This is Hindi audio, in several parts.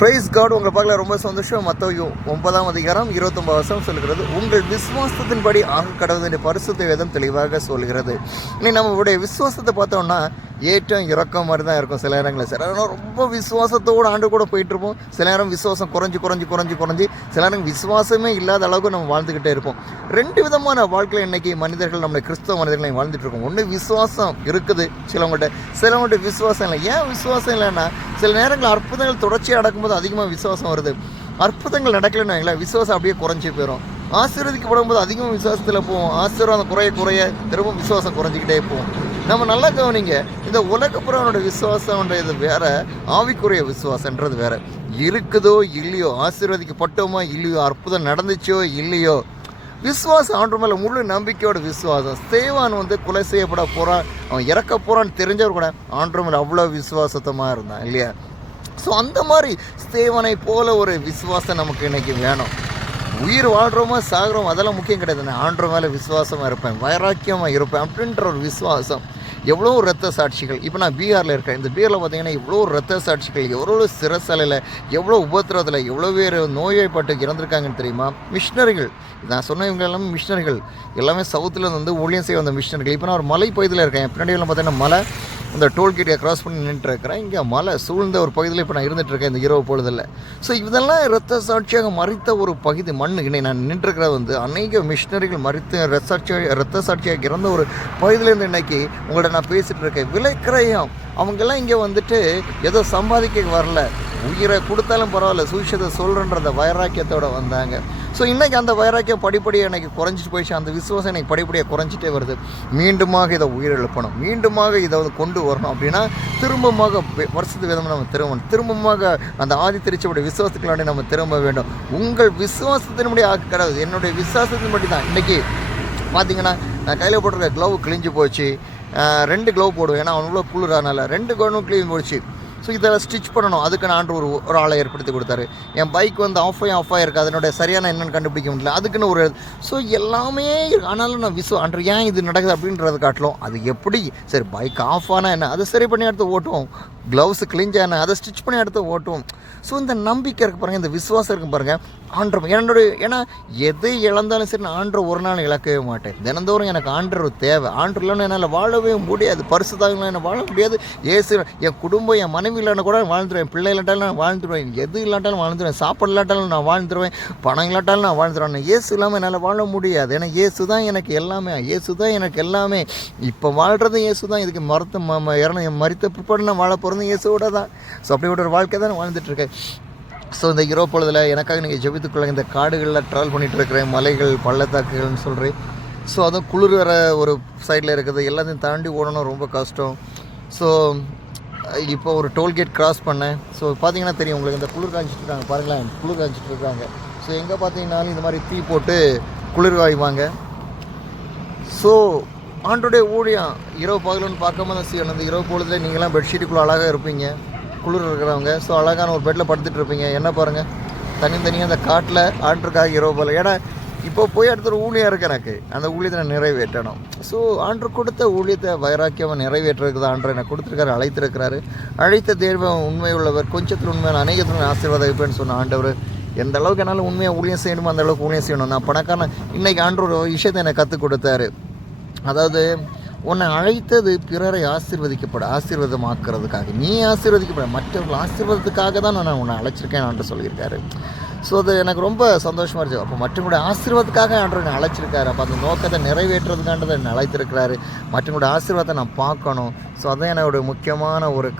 Price God. உங்களை பார்க்கல ரொம்ப சந்தோஷம். மத்தேயு 9:29 சொல்கிறது, உங்கள் விசுவாசத்தின்படி ஆக கடவுள் என்ற பரிசுத்த வேதம் தெளிவாக சொல்கிறது. இன்னைக்கு நம்மளுடைய விசுவாசத்தை பார்த்தோம்னா ஏற்றம் இறக்கம் மாதிரி தான் இருக்கும். சில நேரங்களில் சில நேரம் ரொம்ப விசுவாசத்தோடு ஆண்டு கூட போயிட்டு இருப்போம். சில நேரம் விசுவாசம் குறைஞ்சி சில நேரம் விசுவாசமே இல்லாத அளவுக்கு நம்ம வாழ்ந்துக்கிட்டே இருப்போம். ரெண்டு விதமான வாழ்க்கையில் இன்னைக்கு மனிதர்கள், நம்மளை கிறிஸ்தவ மனிதர்களை வாழ்ந்துட்டு இருக்கோம். ஒன்று விசுவாசம் இருக்குது சிலவங்கள்ட்ட விசுவாசம் இல்லை. ஏன் விசுவாசம் இல்லைன்னா, சில நேரங்கள் அற்புதங்கள் தொடர்ச்சியாக நடக்கும்போது அதிகமாக விசுவாசம் வருது. அற்புதங்கள் நடக்கலைன்னு வைங்களேன், விசுவாசம் அப்படியே குறைஞ்சி போயிடும். ஆசீர்வதிக்கப்படும் போது அதிகமாக விசுவாசத்தில் போவோம். ஆசீர்வாதம் குறைய திரும்ப விசுவாசம் குறைஞ்சிக்கிட்டே போவோம். நம்ம நல்லா கவனிங்க, இந்த உலகப்புறவனோட விசுவாசம்ன்றது வேற, ஆவிக்குரிய விசுவாசன்றது வேற. இருக்குதோ இல்லையோ, ஆசீர்வதிக்கப்பட்டோமோ இல்லையோ, அற்புதம் நடந்துச்சோ இல்லையோ, விசுவாசம் ஆண்டு மேலே முழு நம்பிக்கையோட விசுவாசம். ஸ்தேவான் கொலை செய்யப்பட போகிறான், அவன் இறக்க போகிறான்னு தெரிஞ்சவர் கூட ஆண்டு மேலே அவ்வளோ விசுவாசத்தமாக இருந்தான் இல்லையா? ஸோ அந்த மாதிரி ஸ்தேவானை போல ஒரு விசுவாசம் நமக்கு இன்னைக்கு வேணும். உயிர் வாழ்கிறோமா சாகிறோம் அதெல்லாம் முக்கியம் கிடையாது. நான் ஆண்டு மேலே விசுவாசமாக இருப்பேன், வைராக்கியமாக இருப்பேன் அப்படின்ற ஒரு விசுவாசம். எவ்வளோ ரத்த சாட்சிகள். இப்போ நான் பீகாரில் இருக்கேன். இந்த பீகாரில் பார்த்தீங்கன்னா எவ்வளோ ரத்த சாட்சிகள், எவ்வளோ சிறைசாலையில், எவ்வளோ உபத்திரத்தில், எவ்வளோ பேர் நோய்வாய்ப்பட்டு இறந்துருக்காங்கன்னு தெரியுமா? மிஷினரிகள், நான் சொன்ன இவங்க எல்லாமே மிஷினரிகள், எல்லாமே சவுத்தில் ஊழியம் செய்ய வந்த மிஷினரிகள். இப்போ நான் ஒரு மலை பகுதியில் இருக்கேன். பின்னாடி எல்லாம் பார்த்தீங்கன்னா மலை, இந்த டோல்கேட்டை க்ராஸ் பண்ணி நின்றுருக்கிறேன். இங்கே மலை சூழ்ந்த ஒரு பகுதியில் இப்போ நான் இருந்துகிட்ருக்கேன் இந்த இரவு பொழுதில். ஸோ இதெல்லாம் ரத்த சாட்சியாக மறித்த ஒரு பகுதி மண். இன்னை நான் நின்றுருக்கிறது அநேக மிஷினரிகள் மறித்த ரத்த சாட்சியாக இறந்த ஒரு பகுதியிலேருந்து இன்னைக்கு உங்கள்கிட்ட நான் பேசிகிட்டு இருக்கேன். விலைக்கிரயம். அவங்கெல்லாம் இங்கே ஏதோ சம்பாதிக்க வரல, உயிரை கொடுத்தாலும் பரவாயில்ல, சுவிசேஷத்தை சொல்கிறன்ற அந்த வைராக்கியத்தோடு வந்தாங்க. ஸோ இன்றைக்கி அந்த வைராக்கியம் படிப்படியாக எனக்கு குறைஞ்சிட்டு போயிடுச்சு. அந்த விசுவாசம் எனக்கு படிப்படியாக குறைஞ்சிட்டே வருது. மீண்டுமாக இதை உயிரிழப்பணும், மீண்டுமாக இதை கொண்டு வரணும் அப்படின்னா திரும்பமாக வருஷத்து விதமாக நம்ம திரும்பமாக அந்த ஆதி திருச்சபடி விசுவாசத்துக்குள்ளாண்டி நம்ம திரும்ப வேண்டும். உங்கள் விசுவாசத்தினுடைய கிடையாது, என்னுடைய விசுவாசத்தின்படி தான். இன்றைக்கி பார்த்தீங்கன்னா நான் கையில் போட்டிருக்க க்ளவ் கிழிஞ்சு போச்சு. 2 க்ளவ் போடுவேன், ஏன்னா அவனுக்குள்ள குளிரானால 2 கவனும் கிழிஞ்சு போச்சு. ஸோ இதெல்லாம் ஸ்டிச் பண்ணணும். அதுக்கு நான் ஒரு ஆளை ஏற்படுத்தி கொடுத்தாரு. என் பைக் ஆஃப் ஆகிருக்கு, அதனுடைய சரியான என்னென்னு கண்டுபிடிக்க முடியல, அதுக்குன்னு ஒரு. ஸோ எல்லாமே ஆனாலும் நான் அன்று ஏன் இது நடக்குது அப்படின்றத காட்டலும். அது எப்படி சரி, பைக் ஆஃப் ஆனால் என்ன, அதை சரி பண்ணி எடுத்து ஓட்டுவோம். க்ளவுஸ் கிழிஞ்சா என்ன, அதை ஸ்டிச் பண்ணி எடுத்து ஓட்டுவோம். ஸோ இந்த நம்பிக்கை இருக்குது பாருங்கள், இந்த விசுவாசம் இருக்குது பாருங்கள். ஏன்னா எது இழந்தாலும் சரி, நான் ஆண்டரை ஒரு நாள் இழக்கவே மாட்டேன். தினந்தோறும் எனக்கு ஆண்டர் தேவை. ஆண்டர் இல்லைன்னு என்னால் வாழவே முடியாது. பரிசுத்தாகலாம் என்ன வாழ முடியாது. ஏசு என் குடும்பம், என் மனைவி இல்லைன்னா கூட வாழ்ந்துருவேன், பிள்ளை இல்லாட்டாலும் நான் வாழ்ந்துருவேன், எது இல்லாட்டாலும் வாழ்ந்துருவேன், சாப்பாடு இல்லாட்டாலும் நான் வாழ்ந்துருவேன், பணம் இல்லாட்டாலும் நான் வாழ்ந்துருவேன். ஏசு இல்லாமல் என்னால் வாழ முடியாது. ஏன்னா ஏசு தான் எனக்கு எல்லாமே, ஏசு தான் எனக்கு எல்லாமே. இப்போ வாழ்கிறதும் ஏசு தான். இதுக்கு மறித்த பிற்பாடு நான் வாழ போகிறதும் இயேசுவோட தான். ஸோ அப்படிப்பட்ட ஒரு வாழ்க்கை தான் நான் வாழ்ந்துட்டுருக்கேன். ஸோ இந்த இரவு பொழுதில் எனக்காக நீங்கள் ஜெபித்துக்கொள்ள. இந்த காடுகளில் ட்ராவல் பண்ணிகிட்டு இருக்கிறேன், மலைகள் பள்ளத்தாக்குகள்னு சொல்கிறேன். ஸோ அதுவும் குளிர் வர ஒரு சைடில் இருக்குது, எல்லாத்தையும் தாண்டி ஓடணும், ரொம்ப கஷ்டம். ஸோ இப்போ ஒரு டோல்கேட் கிராஸ் பண்ணேன். ஸோ பார்த்தீங்கன்னா தெரியும் உங்களுக்கு, இந்த குளிர் காய்ச்சிட்டு இருக்காங்க பாருங்களேன், குளிர் காய்ச்சிட்டு இருக்காங்க. ஸோ எங்கே பார்த்தீங்கன்னாலும் இந்த மாதிரி தீ போட்டு குளிர் காய்வாங்க. ஸோ ஆண்டோடைய ஊழியம் இரவு பகலுன்னு பார்க்காம தான் செய்யணும். இந்த இரவு பொழுதுல நீங்களாம் பெட்ஷீட்டுக்குள்ளே அழகாக இருப்பீங்க, குளிர் இருக்கிறவங்க. ஸோ அழகான ஒரு பெட்டில் படுத்துட்டு இருப்பீங்க. என்ன பாருங்கள், தனித்தனியாக அந்த காட்டில் ஆண்டருக்காக இரவு போல். ஏன்னா இப்போ போய் அடுத்த ஒரு ஊழியம் இருக்குது எனக்கு, அந்த ஊழியத்தை நான் நிறைவேற்றணும். ஸோ ஆண்டு கொடுத்த ஊழியத்தை வைராக்கியமாக நிறைவேற்றுறதுக்கு தான் ஆண்டு எனக்கு கொடுத்துருக்காரு, அழைத்திருக்கிறாரு. அழைத்த தேர்வம் உண்மை உள்ளவர், கொஞ்சத்தில் உண்மையான அநேகத்தில் ஆசீர்வாதம் வைப்பேன்னு சொன்ன ஆண்டவர். எந்த அளவுக்கு என்னால் உண்மையாக ஊழியம் செய்யணுமோ அந்த அளவுக்கு ஊழியம் செய்யணும். நான் பணக்காரன். இன்றைக்கி ஆண்டு ஒரு விஷயத்தை எனக்கு கற்றுக் கொடுத்தாரு. அதாவது, உன்னை அழைத்தது பிறரை ஆசீர்வாதமாக்குறதுக்காக. நீ ஆசீர்வதிக்கப்பட, மற்றவர்கள் ஆசீர்வாதத்துக்காக தான் நான் உன்னை அழைச்சிருக்கேன் என்று சொல்லியிருக்காரு. ஸோ அது எனக்கு ரொம்ப சந்தோஷமாக இருந்துச்சு. அப்போ மற்றவங்களுடைய ஆசீர்வாதத்துக்காக ஆண்டு என்னை அழைச்சிருக்காரு. அப்போ அந்த நோக்கத்தை நிறைவேற்றுறதுக்காண்டதை என்னை அழைத்திருக்கிறாரு. மற்றவங்களுடைய ஆசீர்வாதத்தை நான் பார்க்கணும். ஸோ அதுதான் என்னோட முக்கியமான ஒரு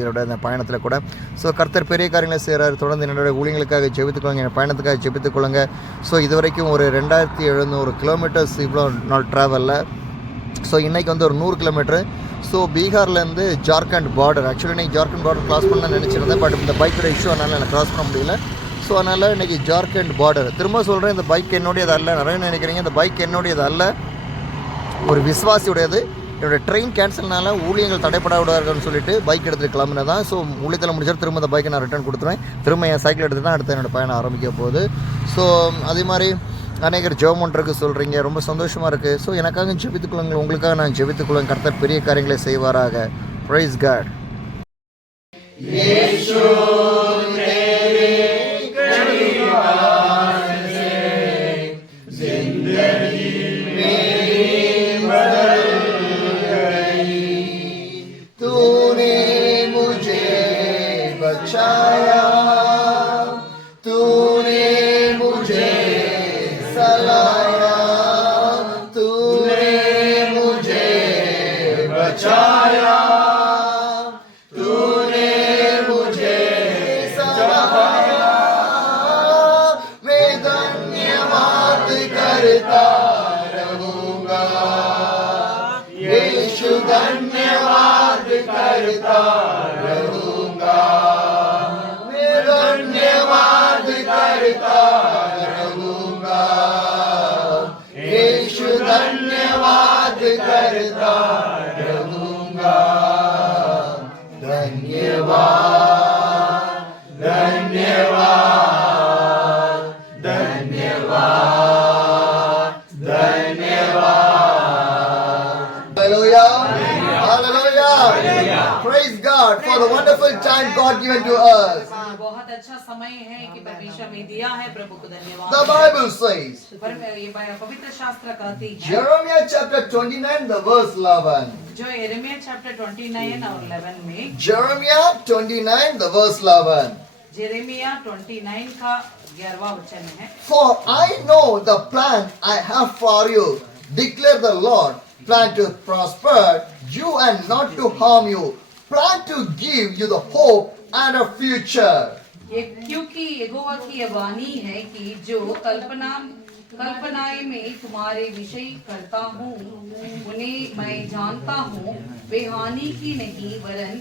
இதோட இந்த பயணத்தில் கூட. ஸோ கர்த்தர் பெரிய காரியங்களை செய்கிறார். தொடர்ந்து என்னுடைய ஊழியங்களுக்காக ஜெபித்துக்கொள்ளுங்க, என் பயணத்துக்காக ஜெபித்துக்கொள்ளுங்க. ஸோ இது வரைக்கும் ஒரு 2700 கிலோமீட்டர்ஸ் இவ்வளோ நாள் ட்ராவலில். ஸோ இன்றைக்கி ஒரு 100 கிலோமீட்ரு. ஸோ பீகார்லேருந்து ஜார்க்கண்ட் பார்டர். ஆக்சுவலி இன்றைக்கி ஜார்க்கண்ட் பார்டர் கிராஸ் பண்ண நினச்சிருந்தேன், பட் இந்த பைக்கோட இஷ்யூ அதனால் எனக்கு கிராஸ் பண்ண முடியல. ஸோ அதனால் இன்றைக்கி ஜார்க்கண்ட் பார்டர். திரும்ப சொல்கிறேன், இந்த பைக் என்னுடையது அல்ல. நிறைய நினைக்கிறீங்க இந்த பைக் என்னுடையது அல்ல, ஒரு விசுவாசியுடையது. என்னோடய ட்ரெயின் கேன்சல்னால ஊழியங்கள் தடைப்பட விடாதுன்னு சொல்லிட்டு பைக் எடுத்துகிட்டு கிளம்புனது தான். ஸோ ஊழியத்தில் முடிச்சால் திரும்ப இந்த பைக்கை நான் ரிட்டர்ன் கொடுத்துருவேன். திரும்ப என் சைக்கிள் எடுத்து தான் அடுத்து என்னோடய பயணம் ஆரம்பிக்க போகுது. ஸோ அதே மாதிரி அநேகர் ஜெபம்ன்றது சொல்கிறீங்க, ரொம்ப சந்தோஷமாக இருக்குது. ஸோ எனக்காக ஜெபித்துக்கொள்ளுங்கள், உங்களுக்காக நான் ஜெபித்துக்கொள்ளுங்க. கர்த்தர் பெரிய காரியங்களை செய்வாராக. Praise God. बचाया, तूने मुझे सलाया, तूने मुझे बचाया, तूने मुझे सलाया, मैं धन्यवाद करता रहूंगा, यीशु धन्यवाद करता रहूंगा, मैं धन्यवाद करता रहूंगा, यीशु धन्यवाद करता रहूंगा, धन्यवाद धन्यवाद धन्यवाद धन्यवाद। Hallelujah. Hallelujah. Praise God for the wonderful time God given to us. बहुत अच्छा समय है कि परमेश्वर में दिया है, प्रभु को धन्यवाद। The Bible says, ये पवित्र शास्त्र कहती है, Jeremiah chapter 29 the verse 11. जो यिर्मयाह चैप्टर 29 और 11 में, Jeremiah 29 the verse 11. यिर्मयाह 29 का 11वां वचन है। For I know the plan I have for you, declare the Lord, plan to prosper you and not to harm you, plan to give you the hope and a future. ये क्योंकि यहोवा की ये वाणी है कि जो कल्पनाएं में तुम्हारे विषय करता हूँ, उन्हें मैं जानता हूँ, वे हानि की नहीं वरन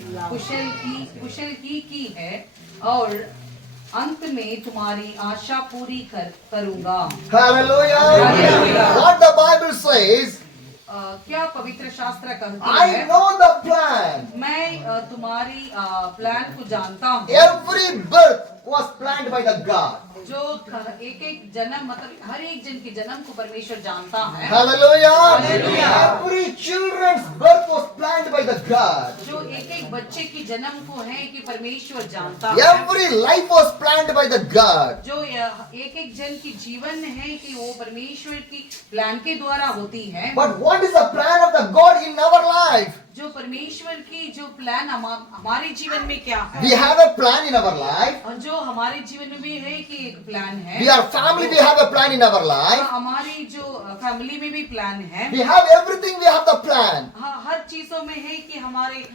कुशल की है, और अंत में तुम्हारी आशा पूरी करूँगा। Hallelujah. Hallelujah. What the Bible says, क्या पवित्र शास्त्र कहता I है, know the plan. मैं तुम्हारी प्लान को जानता हूँ। Every birth was planned by the God. जो एक एक जन्म, मतलब हर एक जन के जन्म को परमेश्वर जानता है। Hallelujah. Hallelujah. Every children's birth was planned by the God. जो एक एक बच्चे की जन्म को है कि परमेश्वर जानता है। Every life was planned by the God. जो एक एक जन की जीवन है कि वो परमेश्वर की प्लान के द्वारा होती है। But what is the plan of the God in our life? जो परमेश्वर की जो प्लान हमारे जीवन में क्या है? We have a plan in our life. और जो हमारे जीवन में भी है कि एक प्लान है। We are family, we have a plan in our life. हमारी जो फैमिली में भी प्लान है। We have everything, we have the plan. हर चीजों में है कि हमारे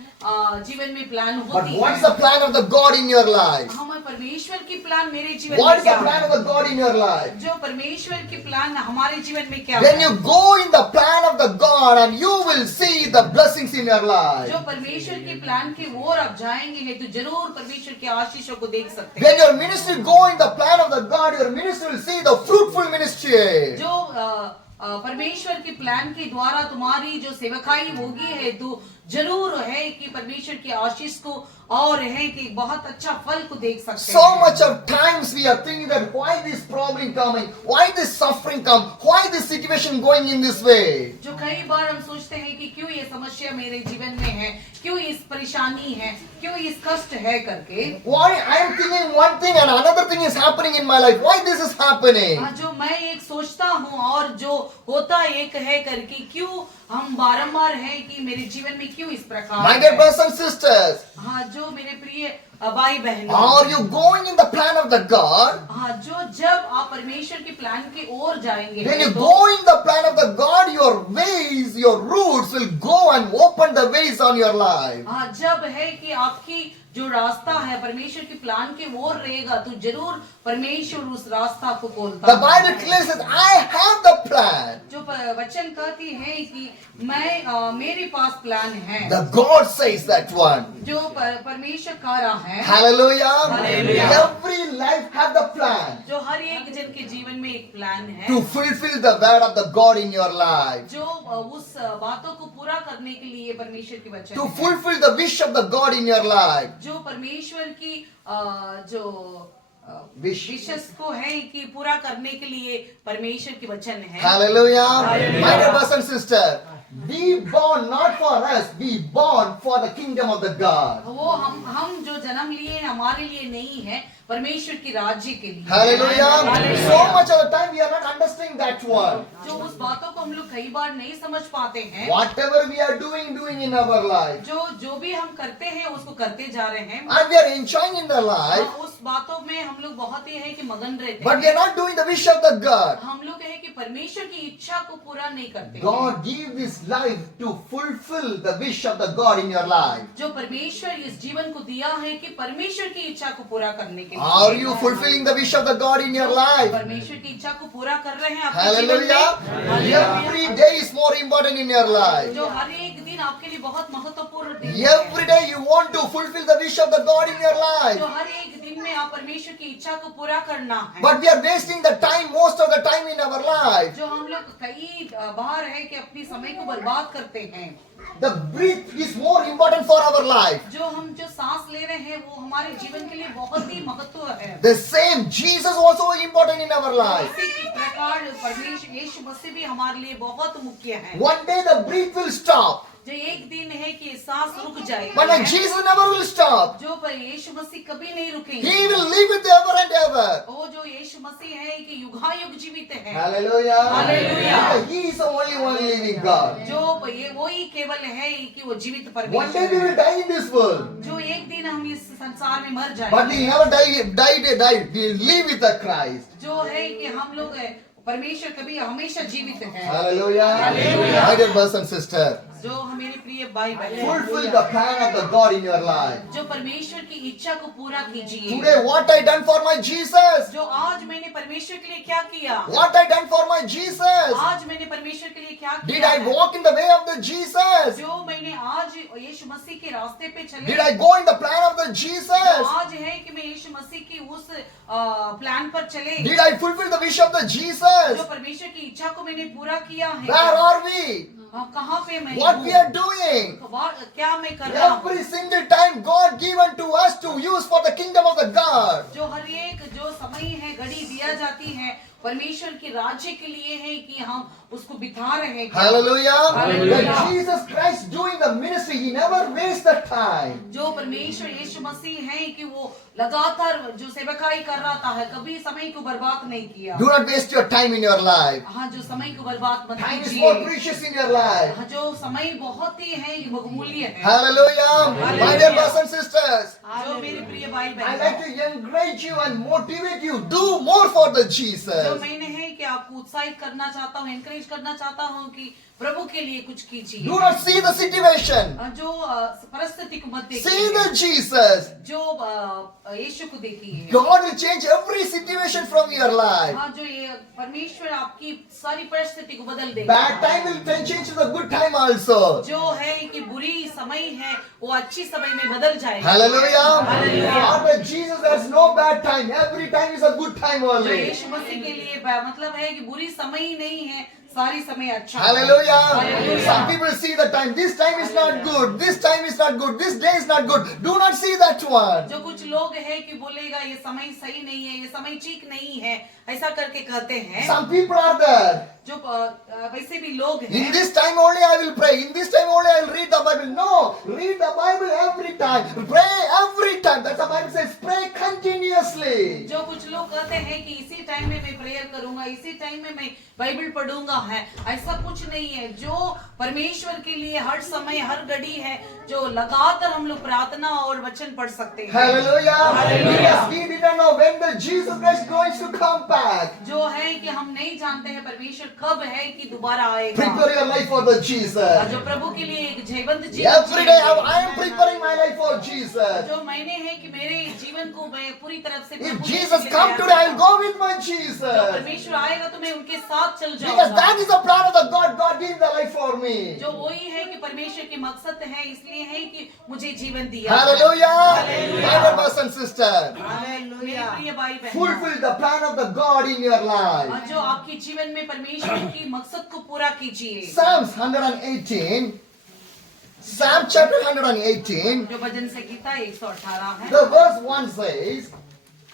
जीवन में प्लान But होती what है। is the plan of the God in your life? हमारे परमेश्वर की प्लान मेरे जीवन What में is the क्या plan of है? the God in your life? जो परमेश्वर की प्लान हमारे जीवन में क्या When है? you go in the plan of the God and you will see the blessings in your life. जो परमेश्वर की प्लान की ओर आप जाएंगे हैं तो जरूर परमेश्वर के आशीषों को देख सकते हैं। When your ministry go in the plan of the God, your ministry will see the fruitful ministry. जो परमेश्वर के प्लान के द्वारा तुम्हारी जो सेवकाई होगी है तो जरूर है कि परमेश्वर की आशीष को और है कि बहुत अच्छा फल को देख सकते So हैं। much of times we are thinking that why this problem coming, why this suffering come, why this situation going in this way. जो कई बार हम सोचते हैं कि क्यों ये समस्या मेरे जीवन में है, क्यों इस परेशानी है, क्यों इस कष्ट है करके। Why I am thinking one thing and another thing is happening in my life. Why this is happening? जो मैं एक सोचता हूँ और जो होता एक है करके क्यों हम बारंबार है कि मेरे जीवन में क्यों इस प्रकार My dear brothers and sisters, हाँ जो मेरे प्रिय भाई बहनों, are you going in the plan of the God? हाँ जो जब आप परमेश्वर के प्लान की ओर जाएंगे When you तो go in the plan of the God, your ways, your roots will go and open the ways on your life. हाँ जब है कि आपकी जो रास्ता है परमेश्वर के प्लान के ओर रहेगा तो जरूर परमेश्वर उस रास्ता को खोलता The Bible clearly says, I have the plan. जो वचन कहती है कि मैं मेरे पास प्लान है। The God says that one. जो परमेश्वर कह रहा है। Hallelujah. Hallelujah. Every life have the plan जो हर एक जन के जीवन में एक प्लान है to fulfill the word of the God in your life. जो उस बातों को पूरा करने के लिए परमेश्वर की वचन To है। fulfill the wish of the God in your life. जो परमेश्वर की जो Wish. विशेष को है कि पूरा करने के लिए परमेश्वर की वचन है। Hallelujah. Hallelujah. My dear brothers and sisters, We born not for us, we born for the kingdom of the God. वो हम जो जन्म लिए हैं, हमारे लिए नहीं है, परमेश्वर की राज्य के लिए। Hallelujah. So much of the time we are not understanding that one. जो उस बातों को हम लोग कई बार नहीं समझ पाते हैं। Whatever we are doing in our life, जो भी हम करते हैं उसको करते जा रहे हैं। and we are enjoying in the life, उस बातों में हम लोग बहुत ही है कि मगन रहते but हैं। we are not doing the wish of the God. हम लोग है कि परमेश्वर की इच्छा को पूरा नहीं करते हैं। God give this life to fulfill the wish of the God in your life. जो परमेश्वर इस जीवन को दिया है कि परमेश्वर की इच्छा को पूरा करने के लिए। Are you fulfilling the wish of the God in your life? परमेश्वर की इच्छा को पूरा कर रहे हैं अपने जीवन में। Hallelujah. Every day is more important in your life. जो हर एक दिन आपके लिए बहुत महत्वपूर्ण दिन है। Every day you want to fulfill the wish of the God in your life. जो हर एक दिन में आप परमेश्वर की इच्छा को पूरा करना है। But we are wasting the time, most of the time in our life. जो हम लोग कई बार है कि अपनी समय को बर्बाद करते हैं। The breath is more important for our life. जो हम जो सांस ले रहे हैं वो हमारे जीवन के लिए बहुत ही महत्व है। The same Jesus was also important in our life. इसी की प्रकार परमेश्वर यीशु मसीह भी हमारे लिए बहुत मुख्य है। One day the breath will stop. जो एक दिन है कि सांस रुक जाए। But like Jesus never will stop. जो पर यीशु मसीह कभी नहीं रुकेंगे। He will live with ever and ever. वो जो यीशु मसीह है कि युगायुग जीवित है। Hallelujah. Hallelujah. He is the only one living God. जो ये वही केवल है कि वो जीवित One परमेश्वर day we है। will die in this world. जो एक दिन हम इस संसार में मर But we जाएंगे। never die. We will live with the Christ. जो है कि हम लोग परमेश्वर कभी हमेशा जीवित है। Hallelujah. Hallelujah. My dear brothers and sisters, जो मेरे प्रिय भाई बहन, fulfill the plan of the God in your life. जो परमेश्वर की इच्छा को पूरा कीजिए। Today, what I done for my Jesus? जो आज मैंने परमेश्वर के लिए क्या किया? What I done for my Jesus? आज मैंने परमेश्वर के लिए क्या Did किया? I walk in the way of the Jesus? जो मैंने आज यीशु मसीह के रास्ते पे चले। Did I go in the plan of the जो Jesus? आज है कि मैं यीशु मसीह की उस प्लान पर चले। Did I fulfill the wish of the Jesus? जो परमेश्वर की इच्छा को मैंने पूरा किया है। Where are we? कहाँ पे मैं What हूँ? we are doing? क्या मैं कर रहा हूँ? Every single time God given to us to use for the kingdom of the God. जो हर एक जो समय है घड़ी दिया जाती है परमेश्वर के राज्य के लिए है कि हम उसको बिता रहे हैं। Hallelujah. Hallelujah. When Jesus Christ doing the ministry, He never wastes the time. जो परमेश्वर यीशु मसीह है कि वो लगातार जो सेवकाई कर रहा था है कभी समय को बर्बाद नहीं किया। Do not waste your time in your life. हाँ, जो समय को बर्बाद मत Time is कीजिए। more precious in your life. हाँ, जो समय बहुत ही है बहुमूल्य है। Hallelujah. My dear brothers and sisters, जो मेरे प्रिय भाई I बहन, like to encourage you and motivate you. Do more for the जो Jesus. मैंने है कि आपको उत्साहित करना चाहता हूँ, एनकरेज करना चाहता हूँ कि प्रभु के लिए कुछ कीजिए। Do not see the situation. जो परिस्थिति को मत See देखिए, the Jesus. जो यीशु को देखिए। God will change every situation from your life. हाँ, जो ये परमेश्वर आपकी सारी परिस्थिति को बदल देगा। Bad time will change to the good time also. जो है कि बुरी समय है वो अच्छी समय में बदल जाएगा। Hallelujah. Hallelujah. For the Jesus, there's no bad time. Every time is a good time जो only. यीशु मसीह के लिए मतलब है कि बुरी समय ही नहीं है, सारी समय अच्छा है। Hallelujah. Hallelujah. Some people see the time. This time is not good. This time is not good. This day is not good. Do not see that one. जो कुछ लोग है कि बोलेगा ये समय सही नहीं है, ये समय ठीक नहीं है, ऐसा करके कहते हैं। Some people are there. जो वैसे भी लोग In हैं। this time only I will pray. In this time only I will read the Bible. No. Read the Bible every time. Pray every time. That's the Bible says. Pray continuously. जो कुछ लोग कहते हैं कि इसी टाइम में मैं प्रेयर करूंगा, इसी टाइम में मैं बाइबल पढ़ूंगा है, ऐसा कुछ नहीं है। जो परमेश्वर के लिए हर समय हर घड़ी है, जो लगातार हम लोग प्रार्थना और वचन पढ़ सकते हैं। Hallelujah. Hallelujah. Yes, we didn't know when the Jesus Christ going to come back. जो है कि हम नहीं जानते हैं परमेश्वर कब है कि दोबारा आएगा। Prepare your life for the और Jesus. जो प्रभु के लिए एक जीवंत जीवन Every day जिएंगे। I am preparing my life for Jesus. जो मैंने है कि मेरे जीवन को मैं पूरी तरफ से If प्रभु Jesus के लिए come तैयार today, I will करता हूं। go with my जो Jesus. परमेश्वर आएगा तो मैं उनके साथ चल Because that जाऊंगा। is the plan of the God. God gave the life for me. जो वही है कि परमेश्वर के मकसद है, इसलिए है कि मुझे जीवन दिया है। Hallelujah. Hallelujah. My dear brothers and sisters, मेरे प्रिय भाई बहन, fulfill the plan of the God in your life. और जो आपके जीवन में परमेश्वर की मकसद को पूरा कीजिए। Psalms 118, Psalm chapter 118, जो भजन संगीता 118 है, the verse 1 says,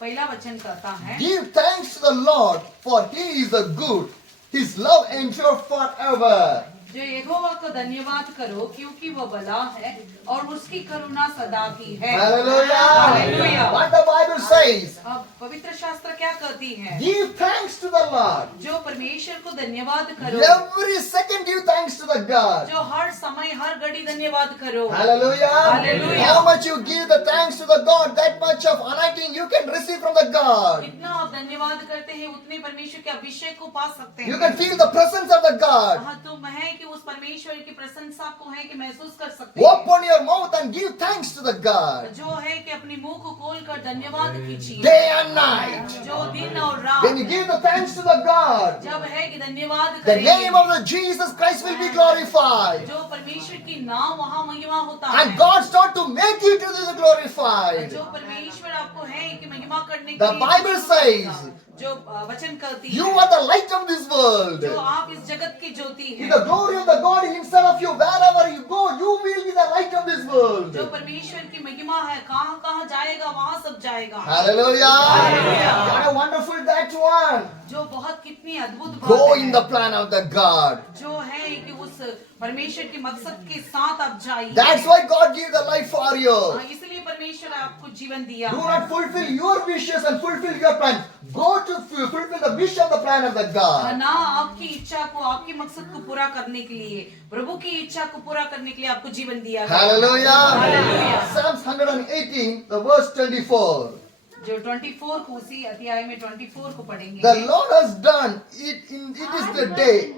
पहला वचन कहता है, Give thanks to the Lord, for He is a good. His love endures forever. जो यहोवा को धन्यवाद करो क्योंकि वो भला है और उसकी करुणा सदा की है। Hallelujah. Hallelujah. What the Bible says. अब पवित्र शास्त्र क्या कहती है? Give thanks to the Lord. जो परमेश्वर को धन्यवाद करो। Every second give thanks to the God. जो हर समय हर घड़ी धन्यवाद करो। Hallelujah. Hallelujah. How much you give the thanks to the God, that much of anointing you can receive from the God. जितना आप धन्यवाद करते हैं उतने परमेश्वर के अभिषेक को पा सकते You हैं। can feel the presence of the God. हाँ, तुम है कि उस परमेश्वर की प्रशंसा को है कि महसूस कर सकते हैं। Open your mouth and give thanks to the God. जो है कि अपने मुंह को खोलकर धन्यवाद कीजिए। Day and night. जो दिन और रात। When you give the thanks to the God, जब है कि धन्यवाद the करें। name of the Jesus Christ will be glorified. जो परमेश्वर की नाम वहाँ महिमा होता है। And God start to make you to be glorified. जो परमेश्वर आपको है कि महिमा करने के The लिए Bible says, जो वचन कहती you है। are the light of this world. जो आप इस जगत की ज्योति In है। the glory of the God inside of you, wherever you go, you will be the light of this world. जो परमेश्वर की महिमा है कहाँ कहाँ जाएगा वहाँ सब जाएगा। Hallelujah. Hallelujah. What a wonderful that one. जो बहुत कितनी अद्भुत Go बात in है। the plan of the God. जो है कि उस परमेश्वर के मकसद के साथ आप जाइए। That's why God gave the life for you. हाँ, इसलिए परमेश्वर आपको जीवन दिया Do है। not fulfill your wishes and fulfill your plan. Go to fulfill the wish of the plan of the God. ना आपकी इच्छा को आपके मकसद को पूरा करने के लिए प्रभु की इच्छा को पूरा करने के लिए आपको जीवन दिया गया। Hallelujah. Hallelujah. Psalms 118, the verse 24. जो 24 को उसी अध्याय में 24 को पढ़ेंगे। The Lord has done it. It is the day.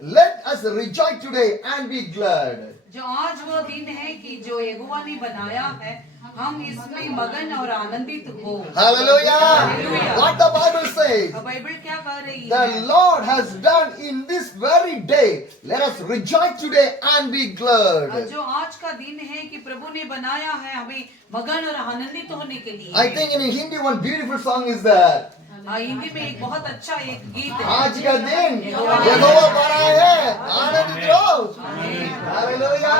Let us rejoice today and be glad. जो आज वो दिन है कि जो यहोवा ने बनाया है हम इसमें मगन और आनंदित हो। Hallelujah. Hallelujah. What the Bible says. अब बाइबल क्या कह रही The है? Lord has done in this very day. Let us rejoice today and be glad. जो आज का दिन है कि प्रभु ने बनाया है हमें मगन और आनंदित होने के लिए। I think in Hindi one beautiful song is that. हाँ, हिंदी में एक बहुत अच्छा एक गीत है। आज का दिन यहोवा बनाया है, आनंदित रहो। Hallelujah.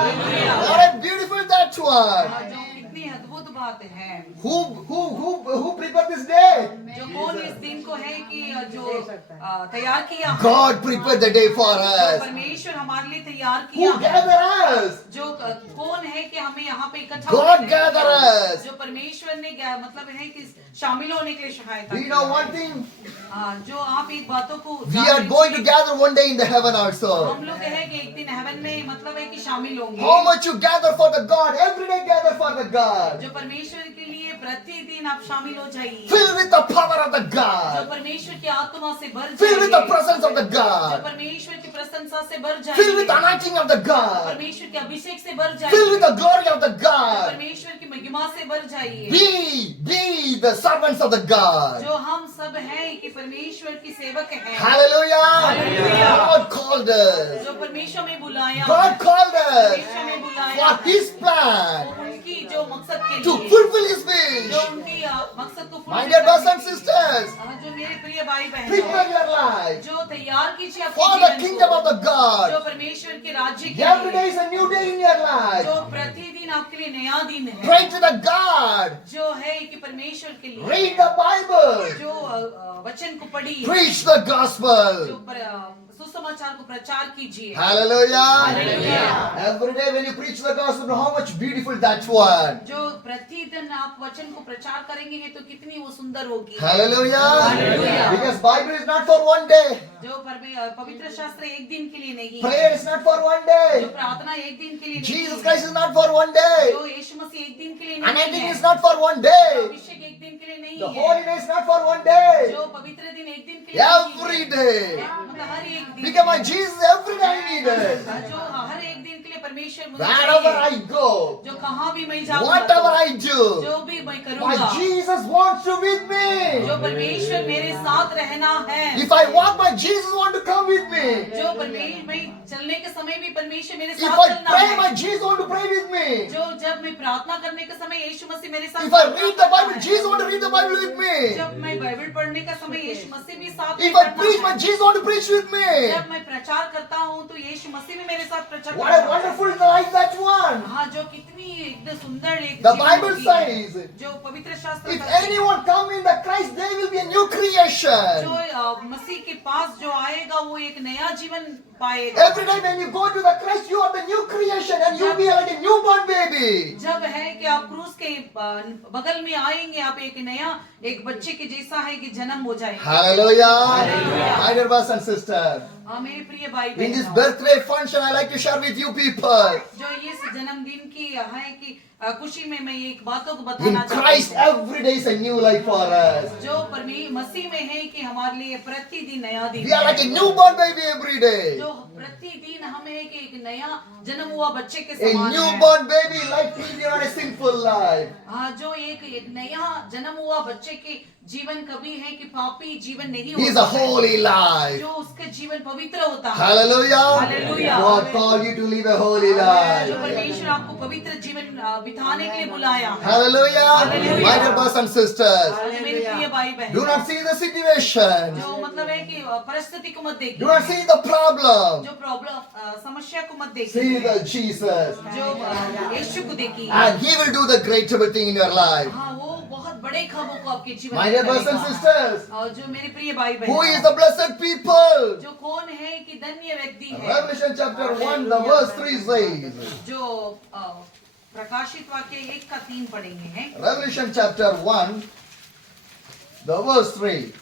What a beautiful that one. हाँ, जो कितनी अद्भुत बात है। Who prepared this day? जो कौन इस दिन को है कि जो तैयार किया है? God prepared the day for जो us. परमेश्वर हमारे लिए तैयार किया Who है। gathered us? जो कौन है कि हमें यहाँ पे इकट्ठा God करने के gathered लिए- us. जो परमेश्वर ने मतलब है कि शामिल होने के लिए सहायता Do you की know है। one thing? जो आप एक बातों को We are going to gather one day in the heaven also. हम लोग है कि एक दिन हेवन में मतलब है कि शामिल होंगे। How much you gather for the God? Every day gather for the God. जो परमेश्वर के लिए प्रतिदिन आप शामिल हो जाइए। Filled with the power of the जो God. परमेश्वर की आत्मा से भर Filled with the जाइए। presence of the जो God. परमेश्वर की प्रशंसा से भर Filled with the जाइए। anointing of the God. परमेश्वर के अभिषेक से भर Filled with जाइए। the glory of the God. परमेश्वर की महिमा से भर जाइए। Be the servants of the God. जो हम सब हैं कि परमेश्वर की सेवक हैं। Hallelujah. Hallelujah. God called us. जो परमेश्वर में बुलाया God called us परमेश्वर में बुलाया for His plan वो उनकी जो मकसद के to लिए fulfill His जो wish. उनकी मकसद को My पूर्ण dear brothers and करने के sisters, लिए- जो मेरे प्रिय भाई बहन prepare your life जो तैयार कीजिए अपने for the जीवन kingdom को of the जो God. परमेश्वर के राज्य के Every day लिए is a new day in your life. जो प्रतिदिन आपके लिए नया दिन है Pray to the God. जो है कि परमेश्वर के लिए Read the Bible. जो वचन को पढ़िए Preach the जो gospel. सुसमाचार को प्रचार कीजिए Hallelujah. Hallelujah. Every day when you preach the gospel, how much beautiful that one. जो प्रतिदिन आप वचन को प्रचार करेंगे तो कितनी वो सुंदर होगी Hallelujah. Hallelujah. Because Bible is not for one day. जो पवित्र शास्त्र एक दिन के लिए नहीं Prayer is not for one जो day. प्रार्थना एक दिन के लिए Jesus नहीं Christ is not for one day. जो यीशु मसीह एक दिन के लिए नहीं Anointing है is not for one day. अभिषेक एक दिन के लिए नहीं The है holiness is not for one day. जो पवित्र दिन एक दिन के लिए नहीं Every है। day. मतलब हर एक दिन Because my Jesus every day I need it. जो हर एक दिन के लिए परमेश्वर मुझे Wherever चाहिए। I go, जो कहाँ भी मैं जाऊँ whatever I do, जो भी मैं my करूँगा Jesus wants to with me. जो परमेश्वर मेरे साथ रहना है If I walk, my Jesus want to come with me. जो परमेश्वर मैं चलने के समय भी परमेश्वर मेरे If साथ I चलना pray, है my Jesus want to pray with me. जो जब मैं प्रार्थना करने के समय यीशु मसीह मेरे साथ If I प्रार्थना read the करना Bible, है। Jesus want to read the Bible with me. जब मैं बाइबल पढ़ने का समय यीशु मसीह भी साथ में If I करना preach, है। my Jesus want to preach with me. जब मैं प्रचार करता हूँ तो यीशु मसीह भी मेरे साथ प्रचार What a करता है। beautiful like that one. हाँ, जो कितनी एकदम सुंदर एक The जीवन Bible होती है। says, जो पवित्र शास्त्र if कहते हैं, anyone come in the Christ, they will be a new creation. जो मसीह के पास जो आएगा वो एक नया जीवन पाएगा। Every day when you go to the Christ, you are the new creation and you'll be like a newborn baby. जब है कि आप क्रूस के बगल में आएंगे, आप एक नया एक बच्चे के जैसा है कि जन्म हो जाएगा। Hallelujah. My dear brothers and sisters, हाँ मेरे प्रिय भाई in this बहनों, birthday function, I like to share with you people. जो इस जन्मदिन की है कि खुशी में मैं एक बातों को In बताना Christ, चाहती हूँ। every day is a new life for us. जो मसीह में है कि हमारे लिए प्रतिदिन नया दिन We are like a है। newborn baby every day. जो प्रतिदिन हमें है कि एक नया जन्म हुआ बच्चे के A समान है। newborn baby like living on a sinful life. हाँ, जो एक नया जन्म हुआ बच्चे के जीवन कभी है कि पापी जीवन नहीं He is a होता है। holy life. जो उसके जीवन पवित्र होता है। Hallelujah. Hallelujah. God called you to live a holy जो life. परमेश्वर आपको पवित्र जीवन बिताने के लिए बुलाया है। Hallelujah. Hallelujah. My dear brothers and sisters, जो मेरे प्रिय भाई do बहन, not see the situation. जो मतलब है कि परिस्थिति को मत Do not देखिए, see the problem. जो प्रॉब्लम समस्या को मत See देखिए, the Jesus. जो यीशु को देखिए। And He will do the great thing in your life. हाँ, वो बहुत बड़े कामों को आपके जीवन My में dear brothers and करेगा। sisters, और जो मेरे प्रिय भाई who is बहन, the blessed people? जो कौन है कि धन्य व्यक्ति है, Revelation chapter 1, the verse 3 says, जो प्रकाशित वाक्य 1 का 3 पढ़ेंगे हैं। Revelation chapter 1, the verse 3.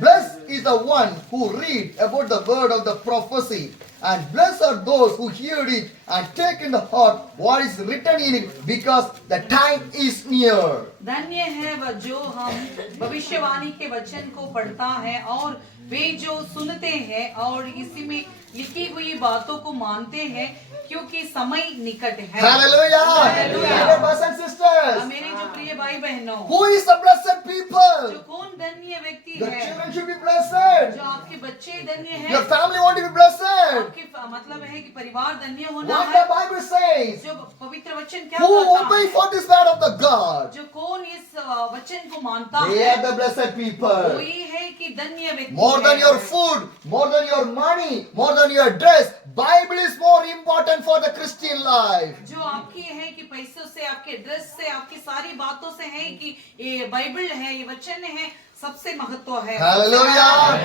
Blessed is the one who read about the word of the prophecy, and blessed are those who hear it and take in the heart what is written in it, because the time is near. धन्य है वह जो हम भविष्यवाणी के वचन को पढ़ता है और वे जो सुनते हैं और इसी में लिखी हुई बातों को मानते हैं, क्योंकि समय निकट है। Hallelujah! Hallelujah. My dear brothers and sisters, मेरे जो प्रिय भाई बहनों, who is the blessed people? जो कौन धन्य व्यक्ति The है, children should be blessed. जो आपके बच्चे धन्य Your हैं, family want to be blessed. आपके मतलब है कि परिवार धन्य होना What है। the Bible says, जो पवित्र वचन क्या who कहता obey है, for this word of the God, जो कौन इस वचन को मानता they है, are the blessed people. वही है कि धन्य व्यक्ति More than है। your food, more than your money, more than your dress, Bible is more important for the Christian life. जो आपकी है कि पैसों से, आपके ड्रेस से, आपकी सारी बातों से है कि ये बाइबल है, ये वचन है, सबसे महत्व है। Hallelujah.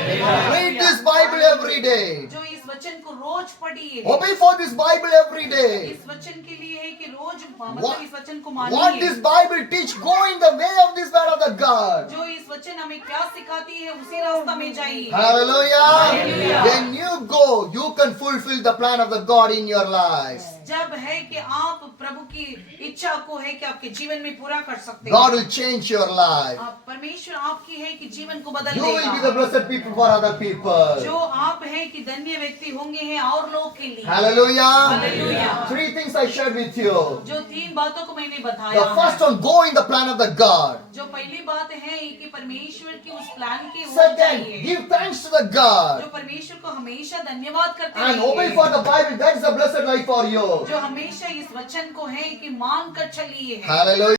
Read this Bible every day. जो इस वचन को रोज पढ़िए, Obey for this Bible every day. इस वचन के लिए है कि रोज What- मतलब इस वचन को What मानिए। this Bible teach, go in the way of this word of the God. जो इस वचन हमें क्या सिखाती है उसी रास्ता में जाइए। Hallelujah. Hallelujah. When you go, you can fulfill the plan of the God in your life. जब है कि आप प्रभु की इच्छा को है कि आपके जीवन में पूरा कर सकते God हैं, will change your life. परमेश्वर आपकी है कि जीवन को बदल You will be the देगा। blessed people for other people. जो आप है कि धन्य व्यक्ति होंगे हैं और लोग के लिए। Hallelujah. Hallelujah. 3 things I shared with you. जो 3 बातों को मैंने बताया The first है। one, go in the plan of the God. जो पहली बात है कि परमेश्वर की उस प्लान के हो Second, जाइए, give thanks to the God. जो परमेश्वर को हमेशा धन्यवाद करते And obey for रहिए, the Bible. That is a blessed life for you. जो हमेशा इस वचन को है कि मान कर चलिए। Hallelujah.